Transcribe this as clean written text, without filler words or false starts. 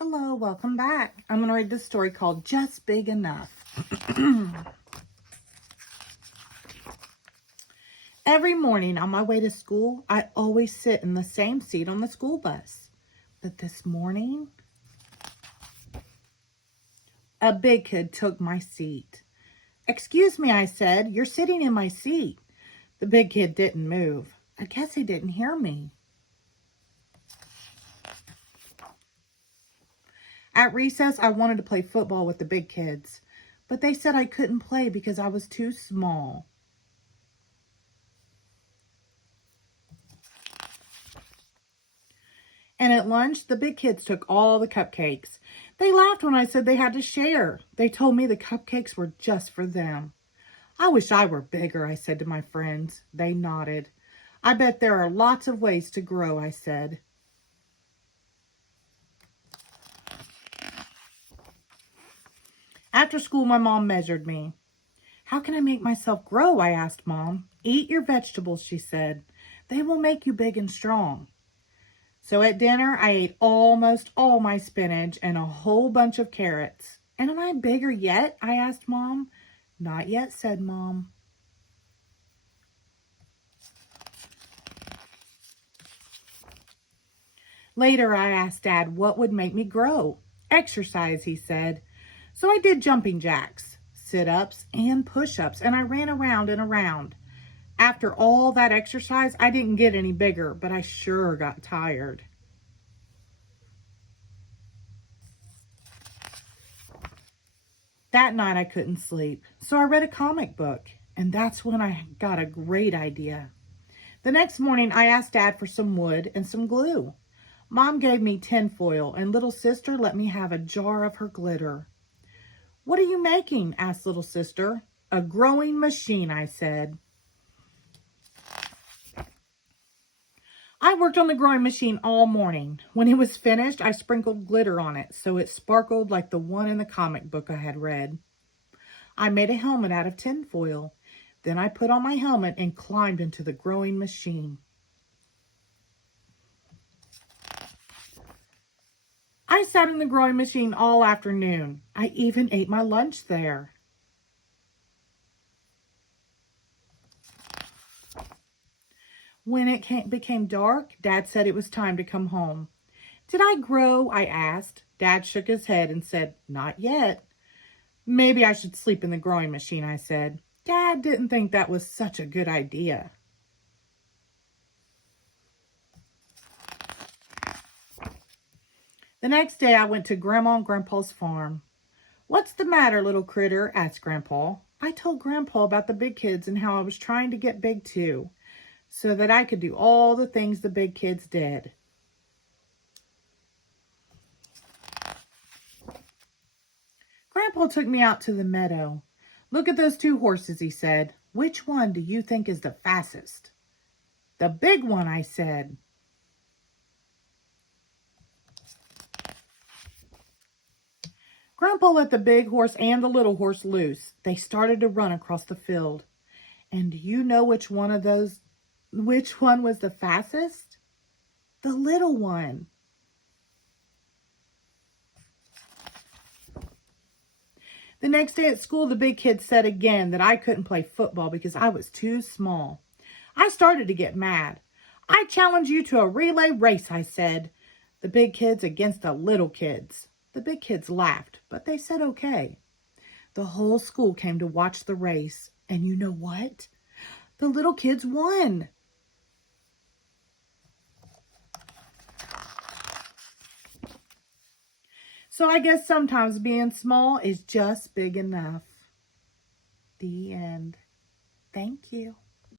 Hello, welcome back. I'm going to read this story called Just Big Enough. Every morning on my way to school, I always sit in the same seat on the school bus. But this morning, a big kid took my seat. "Excuse me," I said, "you're sitting in my seat." The big kid didn't move. I guess he didn't hear me. At recess, I wanted to play football with the big kids, but they said I couldn't play because I was too small. And at lunch, the big kids took all the cupcakes. They laughed when I said they had to share. They told me the cupcakes were just for them. "I wish I were bigger," I said to my friends. They nodded. "I bet there are lots of ways to grow," I said. After school, my mom measured me. "How can I make myself grow?" I asked Mom. "Eat your vegetables," she said. "They will make you big and strong." So at dinner, I ate almost all my spinach and a whole bunch of carrots. "And am I bigger yet?" I asked Mom. "Not yet," said Mom. Later, I asked Dad what would make me grow. "Exercise," he said. So I did jumping jacks, sit-ups, and push-ups, and I ran around and around. After all that exercise, I didn't get any bigger, but I sure got tired. That night I couldn't sleep, so I read a comic book, and that's when I got a great idea. The next morning, I asked Dad for some wood and some glue. Mom gave me tinfoil, and little sister let me have a jar of her glitter. "What are you making?" asked little sister. "A growing machine," I said. I worked on the growing machine all morning. When it was finished, I sprinkled glitter on it so it sparkled like the one in the comic book I had read. I made a helmet out of tinfoil. Then I put on my helmet and climbed into the growing machine. I sat in the growing machine all afternoon. I even ate my lunch there. When it became dark, Dad said it was time to come home. "Did I grow?" I asked. Dad shook his head and said, "Not yet." "Maybe I should sleep in the growing machine," I said. Dad didn't think that was such a good idea. The next day I went to Grandma and Grandpa's farm. "What's the matter, little critter?" asked Grandpa. I told Grandpa about the big kids and how I was trying to get big too, so that I could do all the things the big kids did. Grandpa took me out to the meadow. "Look at those two horses," he said. "Which one do you think is the fastest?" "The big one," I said. Grandpa let the big horse and the little horse loose. They started to run across the field. And do you know which one was the fastest? The little one. The next day at school, the big kid said again that I couldn't play football because I was too small. I started to get mad. "I challenge you to a relay race," I said. "The big kids against the little kids." The big kids laughed, but they said okay. The whole school came to watch the race. And you know what? The little kids won. So I guess sometimes being small is just big enough. The end. Thank you.